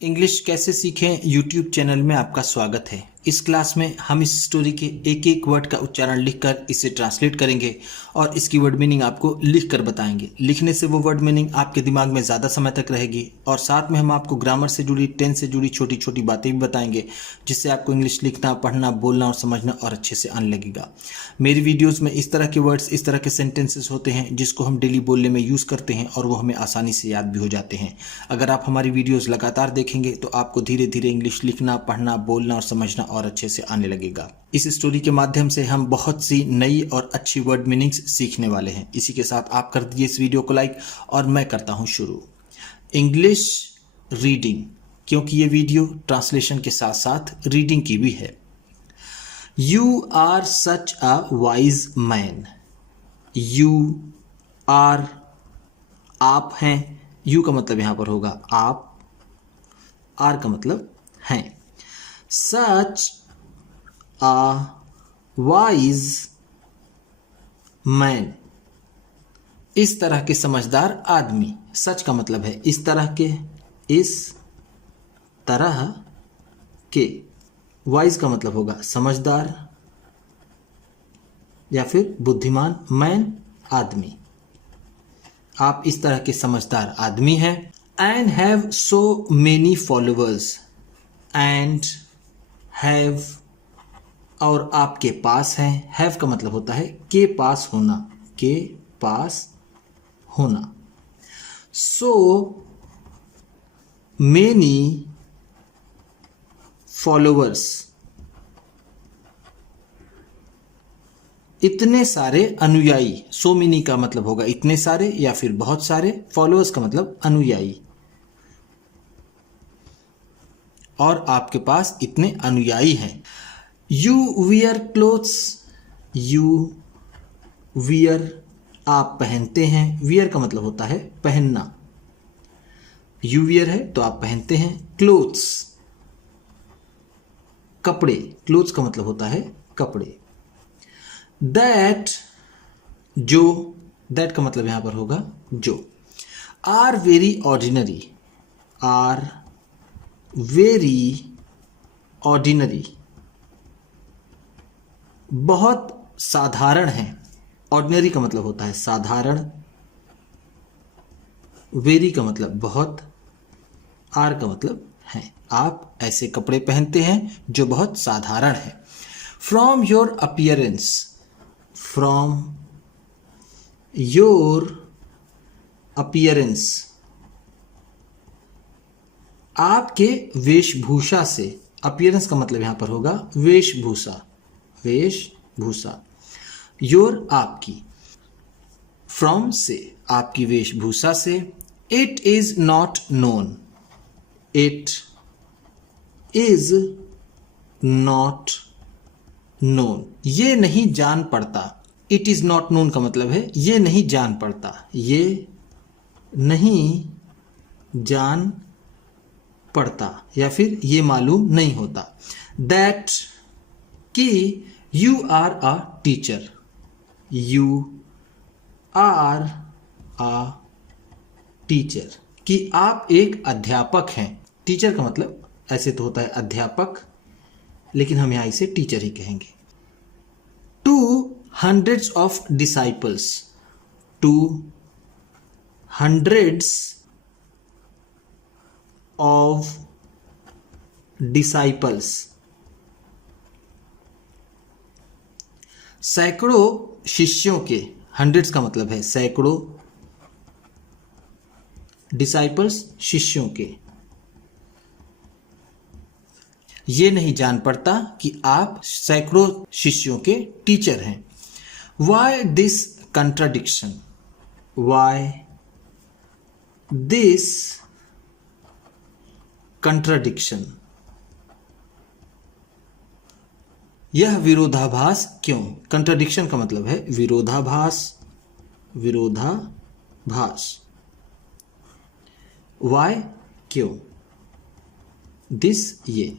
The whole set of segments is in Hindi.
इंग्लिश कैसे सीखें यूट्यूब चैनल में आपका स्वागत है। इस क्लास में हम इस स्टोरी के एक एक वर्ड का उच्चारण लिखकर इसे ट्रांसलेट करेंगे और इसकी वर्ड मीनिंग आपको लिखकर बताएंगे। लिखने से वो वर्ड मीनिंग आपके दिमाग में ज़्यादा समय तक रहेगी और साथ में हम आपको ग्रामर से जुड़ी, टेंस से जुड़ी छोटी छोटी बातें भी बताएंगे, जिससे आपको इंग्लिश लिखना, पढ़ना, बोलना और समझना और अच्छे से आने लगेगा। मेरी वीडियोज़ में इस तरह के वर्ड्स, इस तरह के सेंटेंसेस होते हैं जिसको हम डेली बोलने में यूज़ करते हैं और वो हमें आसानी से याद भी हो जाते हैं। अगर आप हमारी वीडियोज़ लगातार देखेंगे तो आपको धीरे धीरे इंग्लिश लिखना, पढ़ना, बोलना और समझना और अच्छे से आने लगेगा। इस स्टोरी के माध्यम से हम बहुत सी नई और अच्छी वर्ड मीनिंग्स सीखने वाले हैं। इसी के साथ आप कर दीजिए इस वीडियो को लाइक और मैं करता हूं शुरू। इंग्लिश रीडिंग, क्योंकि ये वीडियो ट्रांसलेशन के साथ साथ रीडिंग की भी है। You are such a wise man. You are, आप हैं। यू का मतलब यहां पर होगा आप, आर का मतलब हैं। सच a wise man, इस तरह के समझदार आदमी। सच का मतलब है इस तरह के, इस तरह के। वाइज का मतलब होगा समझदार या फिर बुद्धिमान। मैन, आदमी। आप इस तरह के समझदार आदमी हैं। And have so many followers. And have, और आपके पास है। हैव का मतलब होता है के पास होना, के पास होना। सो मेनी फॉलोअर्स, इतने सारे अनुयायी। सो मेनी का मतलब होगा इतने सारे या फिर बहुत सारे। फॉलोअर्स का मतलब अनुयायी, और आपके पास इतने अनुयायी हैं। You wear clothes. You wear, आप पहनते हैं। वियर का मतलब होता है पहनना। यू वियर है तो आप पहनते हैं। क्लोथ्स, कपड़े। क्लोथ्स का मतलब होता है कपड़े। दैट, जो। दैट का मतलब यहां पर होगा जो। Are very ordinary. Are very ordinary, बहुत साधारण है। ऑर्डिनरी का मतलब होता है साधारण। वेरी का मतलब बहुत। आर का मतलब है। आप ऐसे कपड़े पहनते हैं जो बहुत साधारण है। From your appearance. From your appearance, आपके वेशभूषा से। अपीयरेंस का मतलब यहां पर होगा वेशभूषा। वेशभूषा। योर, आपकी। फ्रॉम से, आपकी वेशभूषा से। It is not known. It is not known, ये नहीं जान पड़ता। इट इज नॉट नोन का मतलब है ये नहीं जान पड़ता, ये नहीं जान पड़ता या फिर ये मालूम नहीं होता। दैट, कि you are a teacher. You are a teacher, कि आप एक अध्यापक हैं। टीचर का मतलब ऐसे तो होता है अध्यापक, लेकिन हम यहां इसे टीचर ही कहेंगे। Two hundreds of disciples. Two hundreds of disciples, सैकड़ों शिष्यों के। हंड्रेड्स का मतलब है सैकड़ों। डिसाइपल्स, शिष्यों के। ये नहीं जान पड़ता कि आप सैकड़ों शिष्यों के टीचर हैं। Why this contradiction. Why this contradiction, यह विरोधाभास क्यों। कंट्राडिक्शन का मतलब है विरोधाभास। विरोधाभास। वाई, क्यों। दिस, ये।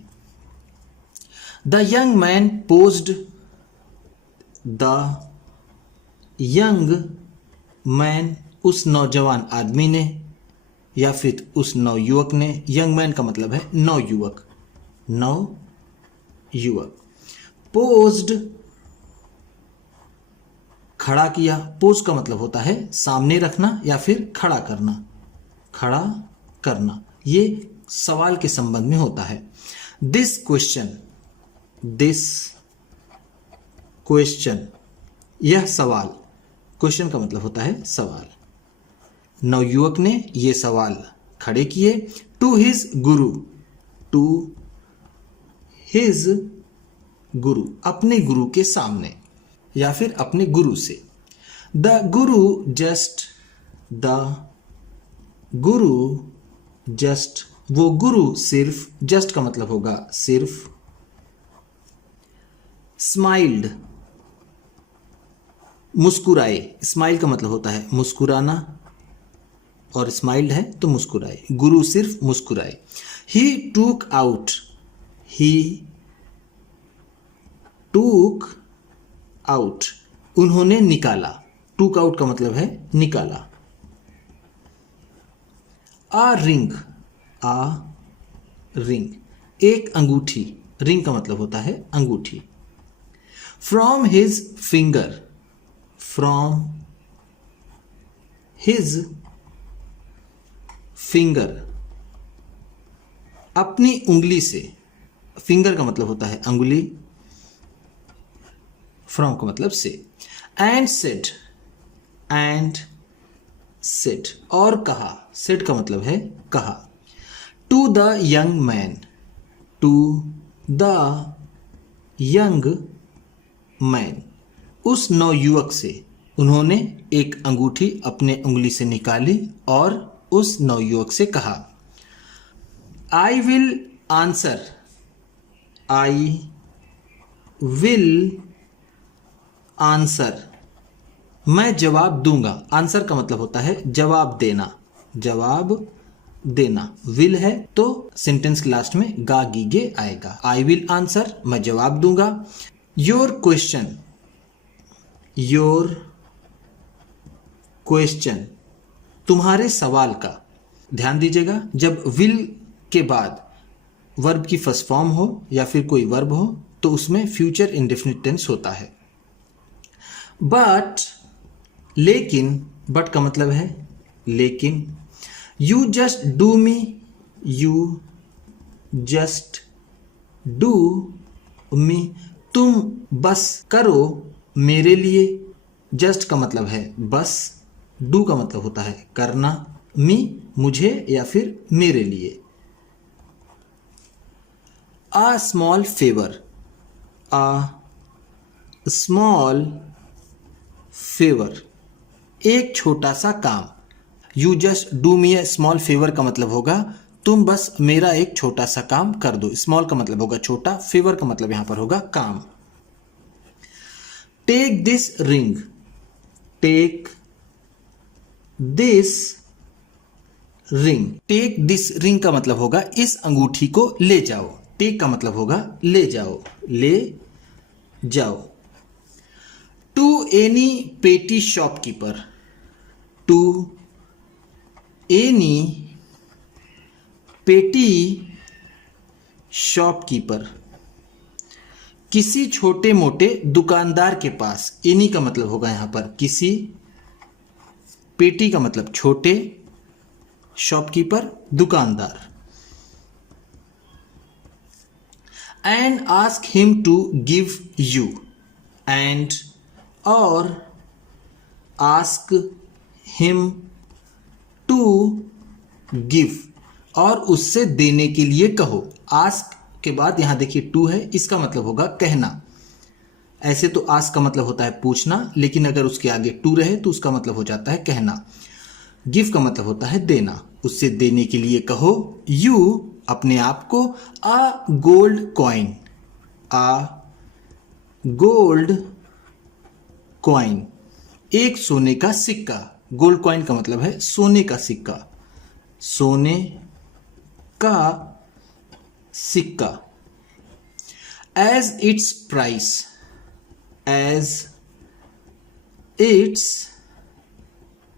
The young man posed. The young man, उस नौजवान आदमी ने। या फिर उस नवयुवक ने, यंग मैन का मतलब है नवयुवक, नवयुवक। पोज्ड, खड़ा किया। पोज का मतलब होता है सामने रखना या फिर खड़ा करना, खड़ा करना। ये सवाल के संबंध में होता है। दिस क्वेश्चन, यह सवाल। क्वेश्चन का मतलब होता है सवाल। नवयुवक ने ये सवाल खड़े किए। To his Guru, to his गुरु, अपने गुरु के सामने या फिर अपने गुरु से। द गुरु जस्ट, वो गुरु सिर्फ, जस्ट का मतलब होगा सिर्फ। स्माइल्ड, मुस्कुराए। स्माइल का मतलब होता है मुस्कुराना और स्माइल्ड है तो मुस्कुराए। गुरु सिर्फ मुस्कुराए। ही टूक आउट, ही टूक आउट, उन्होंने निकाला। टूक आउट का मतलब है निकाला। आ रिंग, एक अंगूठी। रिंग का मतलब होता है अंगूठी। From his finger, from his finger, अपनी उंगली से। फिंगर का मतलब होता है अंगुली, फ्रॉम का मतलब से। एंड सेड, और कहा। सेड का मतलब है कहा। To the young man, to the young man, उस नवयुवक से। उन्होंने एक अंगूठी अपने उंगली से निकाली और उस नवयुवक से कहा। I will answer, I will answer, मैं जवाब दूंगा। आंसर का मतलब होता है जवाब देना, जवाब देना। विल है तो सेंटेंस के लास्ट में गा गी गे आएगा। आई विल आंसर, मैं जवाब दूंगा। योर क्वेश्चन, तुम्हारे सवाल का। ध्यान दीजिएगा, जब विल के बाद वर्ब की फर्स्ट फॉर्म हो या फिर कोई वर्ब हो तो उसमें फ्यूचर इंडेफिनिट टेंस होता है। बट, लेकिन, बट का मतलब है लेकिन। You just do me, you just do me, तुम बस करो मेरे लिए। जस्ट का मतलब है बस, डू का मतलब होता है करना, मी मुझे या फिर मेरे लिए। आ स्मॉल फेवर, आ स्मॉल फेवर, एक छोटा सा काम। You just do me A small favour का मतलब होगा तुम बस मेरा एक छोटा सा काम कर दो। स्मॉल का मतलब होगा छोटा, फेवर का मतलब यहां पर होगा काम। Take this ring, take this ring, take this ring का मतलब होगा इस अंगूठी को ले जाओ। टेक का मतलब होगा ले जाओ, ले जाओ। टू एनी पेटी शॉपकीपर, टू एनी पेटी शॉपकीपर, किसी छोटे मोटे दुकानदार के पास। एनी का मतलब होगा यहां पर किसी, पेटी का मतलब छोटे, शॉपकीपर दुकानदार। And ask him to give you, and और आस्क हिम टू गिव, और उससे देने के लिए कहो। आस्क के बाद यहां देखिए टू है, इसका मतलब होगा कहना। ऐसे तो आस्क का मतलब होता है पूछना, लेकिन अगर उसके आगे टू रहे तो उसका मतलब हो जाता है कहना। गिव का मतलब होता है देना, उससे देने के लिए कहो। यू अपने आप को। आ गोल्ड कॉइन, आ गोल्ड कॉइन, एक सोने का सिक्का। गोल्ड कॉइन का मतलब है सोने का सिक्का, सोने का सिक्का। As its price, as its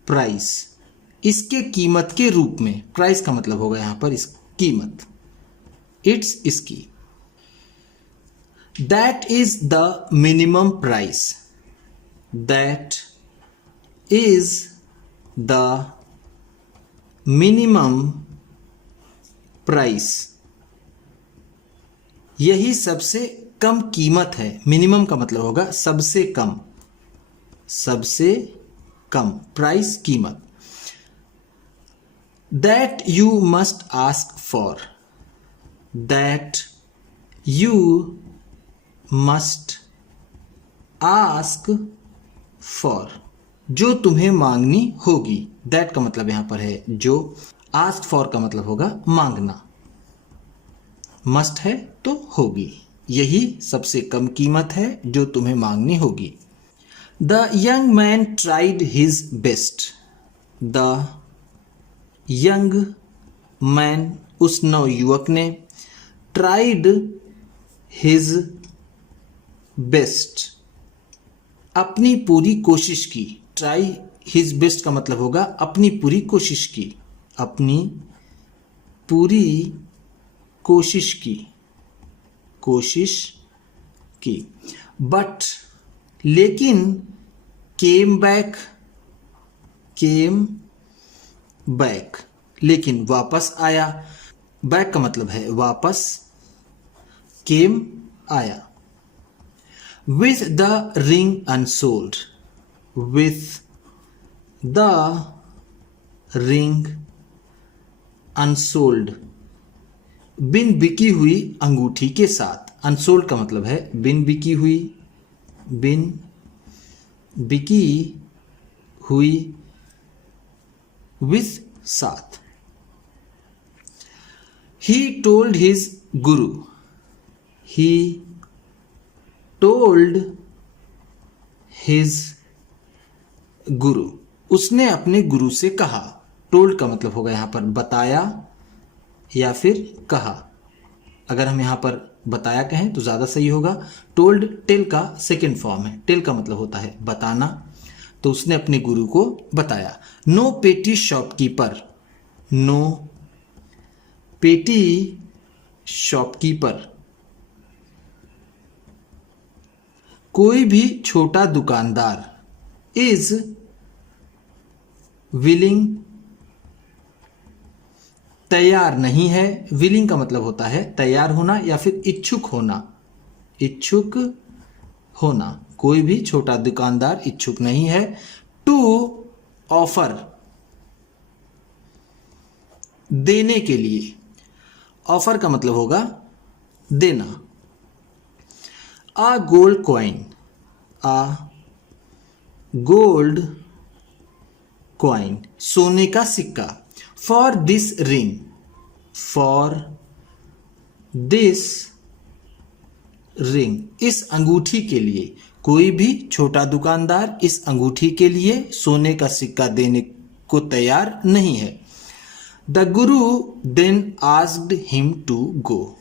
price, इसके कीमत के रूप में, प्राइस का मतलब होगा यहां पर इस कीमत, इट्स इसकी। That is the minimum price, that is the minimum price, यही सबसे कम कीमत है। मिनिमम का मतलब होगा सबसे कम, सबसे कम, प्राइस कीमत। That you must ask for, that you must ask for, जो तुम्हें मांगनी होगी। दैट का मतलब यहां पर है जो, आस्क फॉर का मतलब होगा मांगना, मस्ट है तो होगी, यही सबसे कम कीमत है जो तुम्हें मांगनी होगी। The young man tried his best, the young man, उस नवयुवक ने, ट्राइड हिज बेस्ट, अपनी पूरी कोशिश की। ट्राई हिज बेस्ट का मतलब होगा अपनी पूरी कोशिश की, अपनी पूरी कोशिश की, कोशिश की। बट, लेकिन, केम बैक, केम बैक, लेकिन वापस आया। बैक का मतलब है वापस, केम आया। With the ring unsold, with the ring unsold, बिन बिकी हुई अंगूठी के साथ। अनसोल्ड का मतलब है बिन बिकी हुई, बिन बिकी हुई, विथ साथ। He told his Guru, he told his गुरु, उसने अपने गुरु से कहा। टोल्ड का मतलब होगा यहां पर बताया या फिर कहा। अगर हम यहां पर बताया कहें तो ज्यादा सही होगा। टोल्ड टेल का सेकेंड फॉर्म है, टेल का मतलब होता है बताना, तो उसने अपने गुरु को बताया। नो पेटी शॉपकीपर, नो पेटी शॉपकीपर, कोई भी छोटा दुकानदार, इज विलिंग, तैयार नहीं है। विलिंग का मतलब होता है तैयार होना या फिर इच्छुक होना, इच्छुक होना। कोई भी छोटा दुकानदार इच्छुक नहीं है। टू ऑफर, देने के लिए। ऑफर का मतलब होगा देना। आ गोल्ड कॉइन, आ गोल्ड कॉइन, सोने का सिक्का। For this ring, for this ring, इस अंगूठी के लिए। कोई भी छोटा दुकानदार इस अंगूठी के लिए सोने का सिक्का देने को तैयार नहीं है। The guru then asked him to go,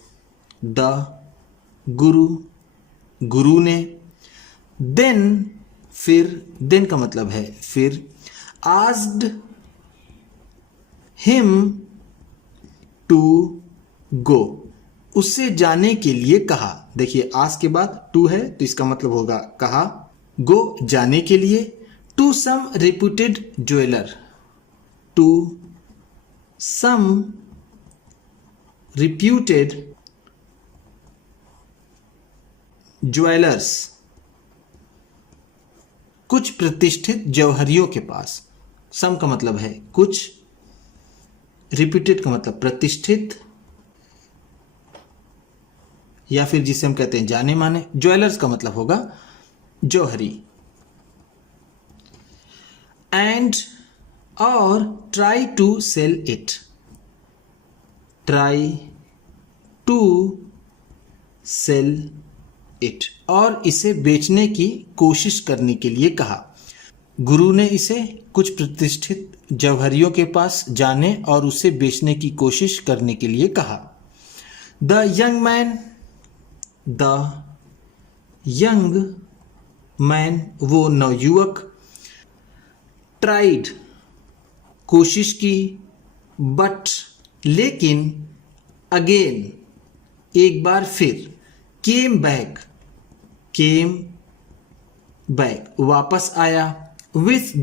the guru, guru ने, देन, फिर, देन का मतलब है फिर, आस्क्ड हिम टू गो, उससे जाने के लिए कहा। देखिए आस्क के बाद टू है तो इसका मतलब होगा कहा। गो जाने के लिए। To some reputed jeweller, to some reputed jewellers, कुछ प्रतिष्ठित जौहरियों के पास। सम का मतलब है कुछ, रिपीटेड का मतलब प्रतिष्ठित या फिर जिसे हम कहते हैं जाने माने। ज्वेलर्स का मतलब होगा जौहरी। एंड, और, try to sell it, try to sell it, और इसे बेचने की कोशिश करने के लिए कहा। गुरु ने इसे कुछ प्रतिष्ठित जौहरियों के पास जाने और उसे बेचने की कोशिश करने के लिए कहा। The young man, the young man, वो नवयुवक, ट्राइड, कोशिश की, बट लेकिन, अगेन एक बार फिर, केम बैक वापस आया, विथ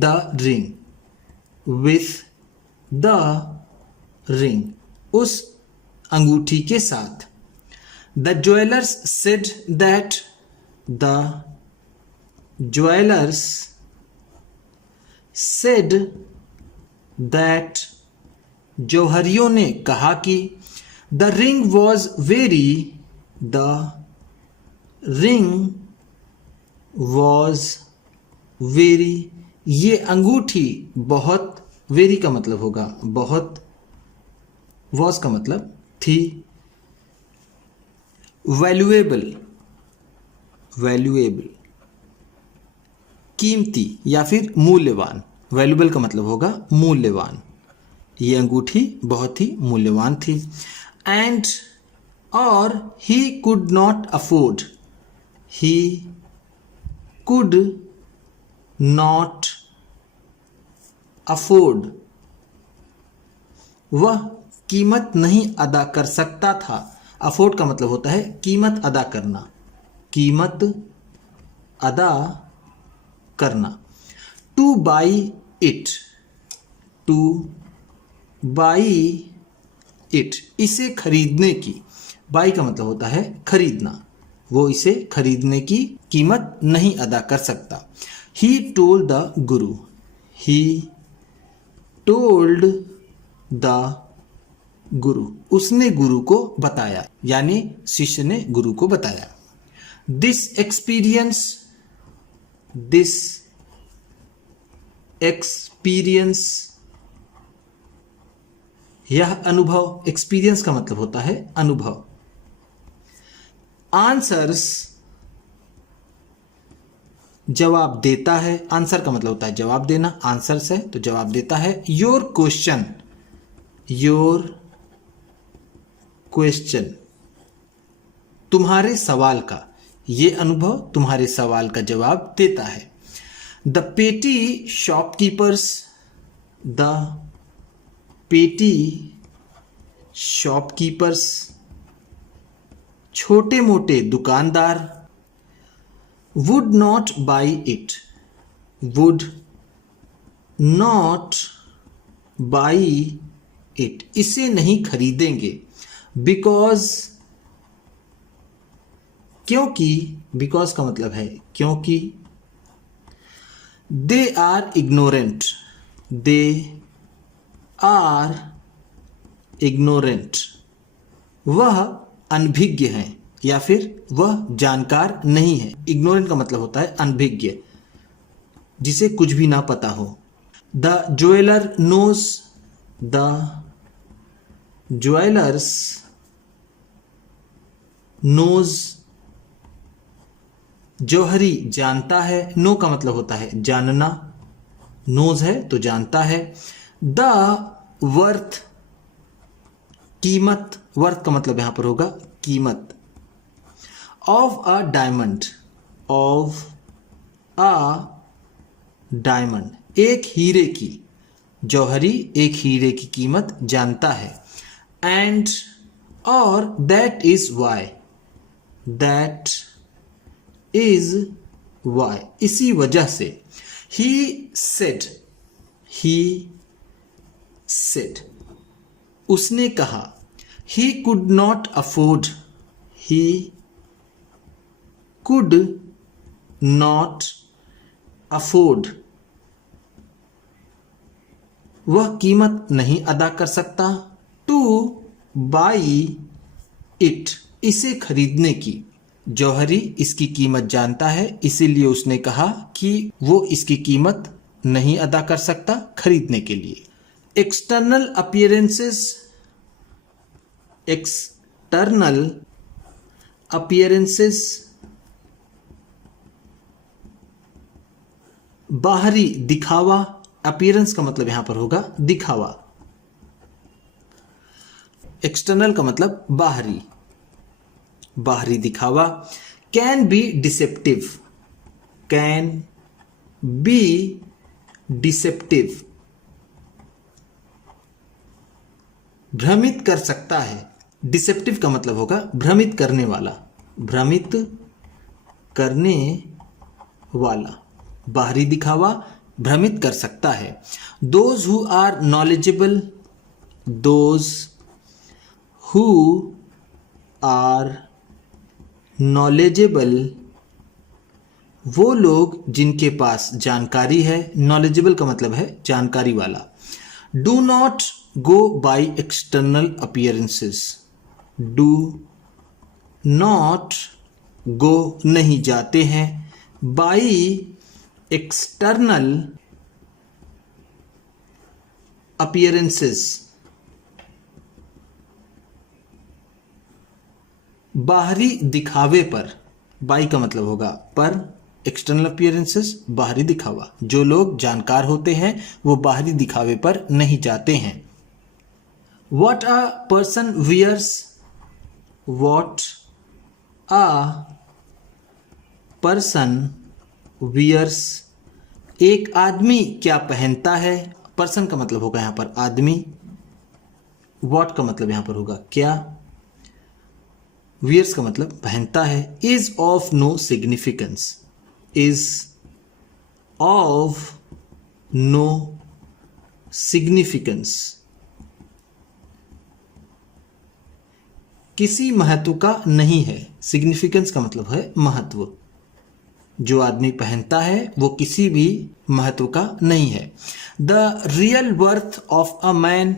द रिंग उस अंगूठी के साथ। द ज्वेलर्स सेड दैट जौहरियों ने कहा कि द रिंग वॉज वेरी, ये अंगूठी बहुत, वेरी का मतलब होगा बहुत, वॉज का मतलब थी, वैल्यूएबल कीमती या फिर मूल्यवान। वैल्यूएबल का मतलब होगा मूल्यवान, ये अंगूठी बहुत ही मूल्यवान थी। एंड और ही कुड नॉट अफोर्ड, वह कीमत नहीं अदा कर सकता था। अफोर्ड का मतलब होता है कीमत अदा करना। टू बाई इट, इसे खरीदने की। बाई का मतलब होता है खरीदना, वो इसे खरीदने की कीमत नहीं अदा कर सकता। ही टोल्ड द गुरु, उसने गुरु को बताया, यानी शिष्य ने गुरु को बताया। दिस एक्सपीरियंस, यह अनुभव, एक्सपीरियंस का मतलब होता है अनुभव। आंसर्स, जवाब देता है, आंसर का मतलब होता है जवाब देना, आंसर्स है तो जवाब देता है। योर क्वेश्चन, तुम्हारे सवाल का, ये अनुभव तुम्हारे सवाल का जवाब देता है। द पेटी शॉपकीपर्स, छोटे मोटे दुकानदार, would not buy it, इसे नहीं खरीदेंगे। क्योंकि का मतलब है क्योंकि। they are ignorant, वह अनभिज्ञ हैं या फिर वह जानकार नहीं है। इग्नोरेंट का मतलब होता है अनभिज्ञ, जिसे कुछ भी ना पता हो। द ज्वेलर्स नोज, जौहरी जानता है, नो का मतलब होता है जानना, नोज है तो जानता है। द वर्थ, कीमत, वर्थ का मतलब यहां पर होगा कीमत। ऑफ अ डायमंड, एक हीरे की, जौहरी एक हीरे की कीमत जानता है। एंड और दैट इज वाई, इसी वजह से। ही सेड, उसने कहा। ही कुड नॉट अफोर्ड, वह कीमत नहीं अदा कर सकता। टू बाई इट, इसे खरीदने की। जौहरी इसकी कीमत जानता है, इसीलिए उसने कहा कि वो इसकी कीमत नहीं अदा कर सकता खरीदने के लिए। एक्सटर्नल अपीयरेंसेस, बाहरी दिखावा। अपीयरेंस का मतलब यहां पर होगा दिखावा, एक्सटर्नल का मतलब बाहरी दिखावा। कैन बी डिसेप्टिव, भ्रमित कर सकता है। डिसेप्टिव का मतलब होगा भ्रमित करने वाला, भ्रमित करने वाला, बाहरी दिखावा भ्रमित कर सकता है। Those who are knowledgeable, those who are knowledgeable, वो लोग जिनके पास जानकारी है। नॉलेजेबल का मतलब है जानकारी वाला। Do not go by external appearances, do not go नहीं जाते हैं, बाय एक्सटर्नल अपीयरेंसेस, बाहरी दिखावे पर। बाई का मतलब होगा पर, एक्सटर्नल अपीयरेंसेस बाहरी दिखावा। जो लोग जानकार होते हैं वो बाहरी दिखावे पर नहीं जाते हैं। What a person wears, what a person wears, एक आदमी क्या पहनता है। पर्सन का मतलब होगा यहां पर आदमी, what का मतलब यहां पर होगा क्या, wears का मतलब पहनता है। is of no significance, is of no significance, किसी महत्व का नहीं है। सिग्निफिकेंस का मतलब है महत्व। जो आदमी पहनता है वो किसी भी महत्व का नहीं है। The real worth of a man,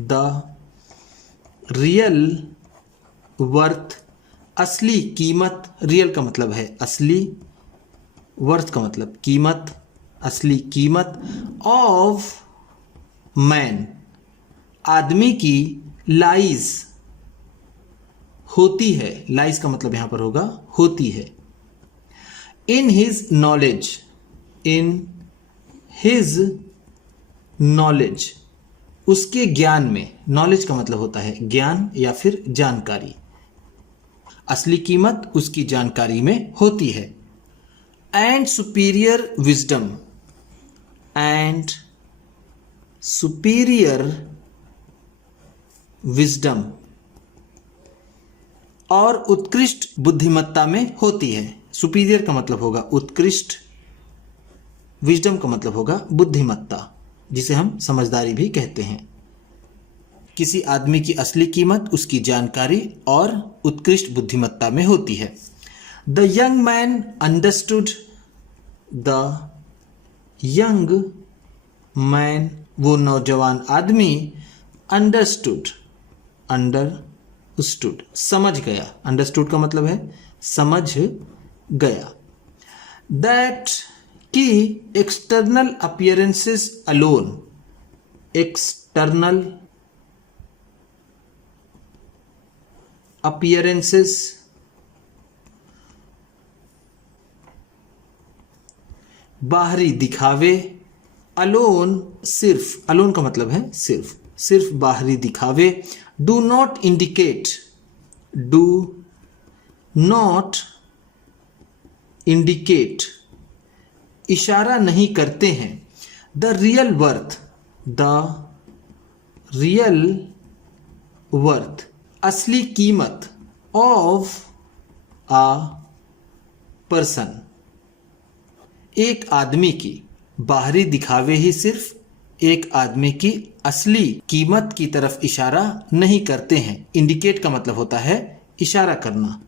the real worth, असली कीमत। रियल का मतलब है असली, वर्थ का मतलब कीमत, असली कीमत। ऑफ मैन, आदमी की, लाइज होती है। लाइज का मतलब यहां पर होगा होती है। In his knowledge, in his knowledge, उसके ज्ञान में। नॉलेज का मतलब होता है ज्ञान या फिर जानकारी। असली कीमत उसकी जानकारी में होती है। And superior wisdom, and superior wisdom, और उत्कृष्ट बुद्धिमत्ता में होती है। सुपीरियर का मतलब होगा उत्कृष्ट, विजडम का मतलब होगा बुद्धिमत्ता, जिसे हम समझदारी भी कहते हैं। किसी आदमी की असली कीमत उसकी जानकारी और उत्कृष्ट बुद्धिमत्ता में होती है। The young man understood, the young man, वो नौजवान आदमी, अंडरस्टूड, अंडरस्टूड समझ गया। अंडरस्टूड का मतलब है समझ गया। दैट की external appearances alone, external appearances बाहरी दिखावे। अलोन सिर्फ, अलोन का मतलब है सिर्फ, सिर्फ बाहरी दिखावे। Do not indicate, do not indicate इशारा नहीं करते हैं। The real worth, the real worth असली कीमत। ऑफ आ पर्सन एक आदमी की। बाहरी दिखावे ही सिर्फ एक आदमी की असली कीमत की तरफ इशारा नहीं करते हैं। इंडिकेट का मतलब होता है इशारा करना,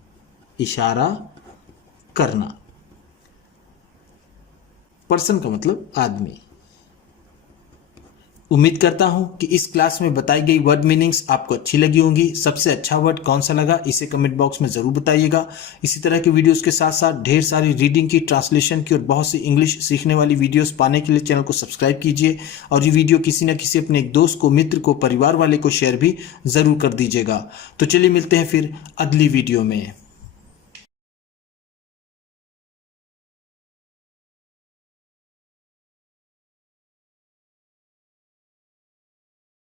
इशारा करना। पर्सन का मतलब आदमी। उम्मीद करता हूं कि इस क्लास में बताई गई वर्ड मीनिंग्स आपको अच्छी लगी होंगी। सबसे अच्छा वर्ड कौन सा लगा इसे कमेंट बॉक्स में जरूर बताइएगा। इसी तरह के वीडियोस के साथ साथ ढेर सारी रीडिंग की, ट्रांसलेशन की और बहुत सी इंग्लिश सीखने वाली वीडियोस पाने के लिए चैनल को सब्सक्राइब कीजिए और ये वीडियो किसी न किसी अपने एक दोस्त को, मित्र को, परिवार वाले को शेयर भी जरूर कर दीजिएगा। तो चलिए मिलते हैं फिर अगली वीडियो में।